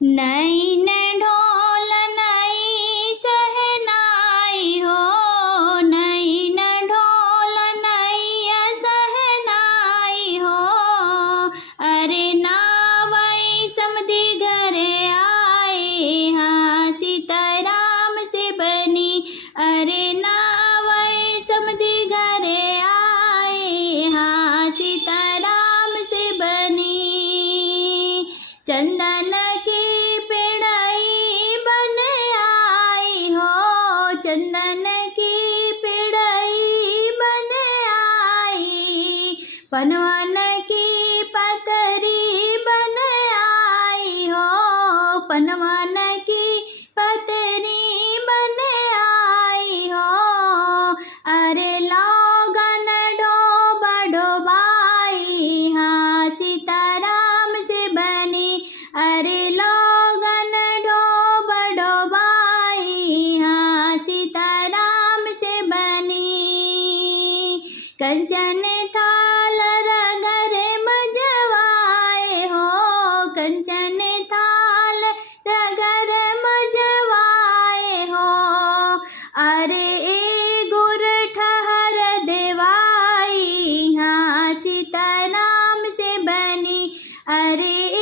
नई न ढोल नई सहनाई हो, नई न ढोल नई सहनाई हो। अरे नावई समधी घरे आए, हाँ सीताराम से बनी। अरे नावई समधी घरे आए, हाँ सीताराम से बनी। चंदन की पिड़ाई बन आई हो, चंदन की पिड़ाई बन आई। पनवन की पतरी बन आई हो, पनवन की पतरी बन आई हो। अरे लोगन डोबा डोबाई, हाँ सीताराम से बनी। अरे लोगन डोबा डोबाई, हाँ सीताराम से बनी। कंचन थाल रगर मजवाए हो, कंचन थाल रगर मजवाए हो। अरे ए गुर ठहर देवाई, हाँ सीताराम से बनी। अरे ए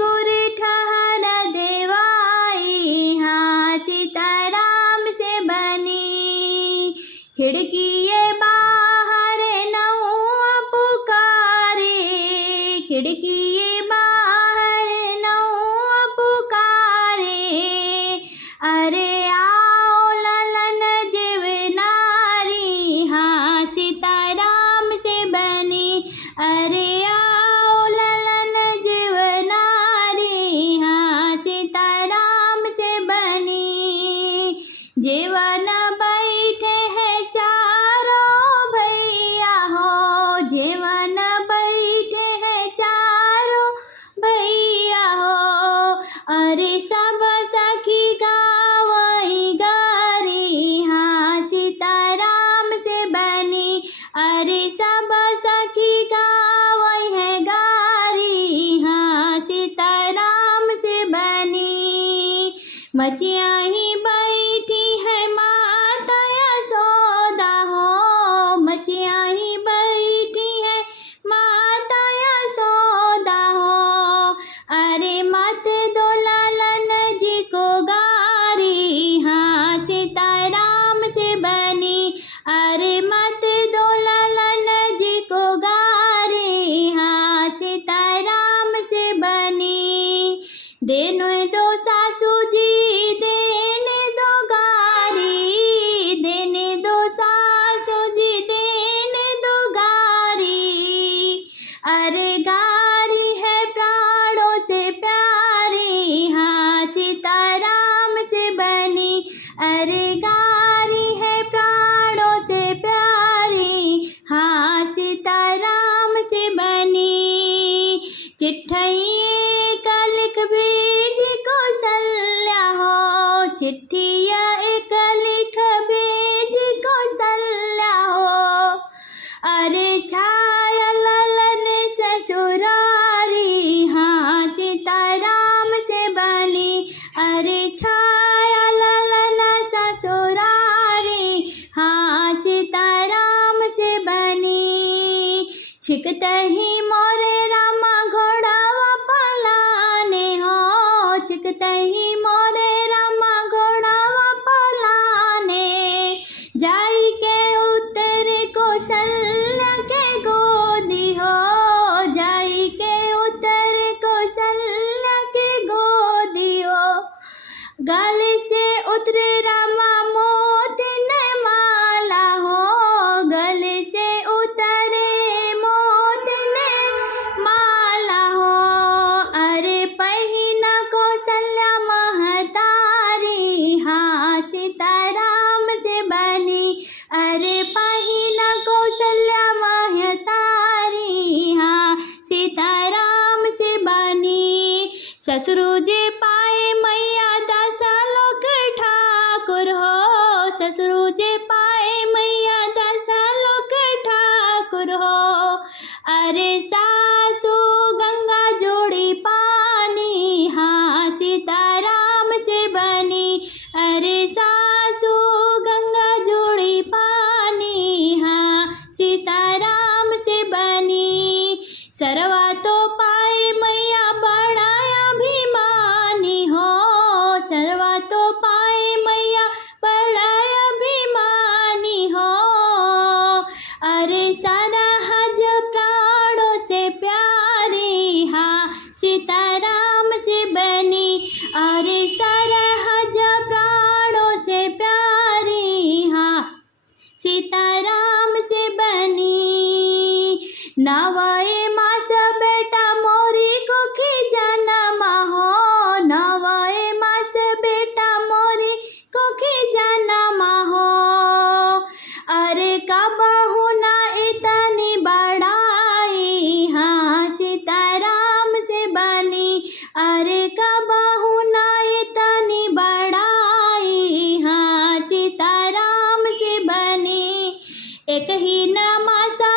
गुर ठहर देवाई, हाँ सीताराम से बनी। खिड़कीए बाहर नौआ पुकारे, खिड़कीए बाहर नौआ पुकारे। अरे आओ ललन जीवनारी, हाँ सीताराम से बनी। अरे आओ ललन जीवनारी, हाँ सीताराम से बनी। जीवन बैठे हैं चारों भैया हो, जीवन बैठे हैं चारों भैया हो। अरे सब सखी गावई गारी, हाँ सीताराम से बनी। अरे सब सखी गावई है गारी, हाँ सीताराम से बनी। मचिया ही बैठी है माता यशोदा हो, मचिया ही बैठी है माता यशोदा हो। अरे मत दो लालन जी को गारी, हाँ सीताराम से बनी। अरे मत दो लालन जी को गारी, हाँ सीताराम से बनी। देने दो सासू जी देने दो गारी, देने दो सासू जी देने दो गारी। अरे गारी है प्राणों से प्यारी, हाँ सीताराम से बनी। अरे गारी है प्राणों से प्यारी, हाँ सीताराम से बनी। चिट्ठी लिख भेज कौशल्या हो, चिट्ठिया एक लिख भेज कौशल्या हो। अरे छाया ललन ससुरारी, हाँ सीताराम से बनी। अरे छाया ललन ससुरारी, हाँ सीताराम से बनी। छिकते ही मोरे रामा घोड़ावा पलाने हो, छिकते ही मोरे रामा घोड़ावा पलाने। जाई के उतरे कौशल्या के गोदी हो, जाई के उतरे कौशल्या के गोदी हो। गले से उतरे रामा मोती ने माला हो, गले से उतरे मोती ने माला हो। अरे पहिना कौशल्या महतारी, हाँ सीताराम से बनी। अरे पहिना कौशल्या महतारी, हाँ सीताराम से बनी। ससुरु जी पाए मैया दस लोक ठाकुर हो, ससुरु जी पाए मैया दस लोक ठाकुर हो। अरे सासू गंगा जोड़ी पानी, हाँ सीता सीताराम से बनी। अरे सरहज प्राणों से प्यारी, हाँ सीताराम से बनी। नवाए मास बेटा मोरी कुखी जन्म हो, नवाए मास बेटा मोरी कुखी जन्म हो। अरे कबहु ना इतनी बड़ाई, हाँ सीताराम से बनी। अरे कबहु ना इतनी बड़ाई, हाँ सीताराम से बनी। एक ही नमासा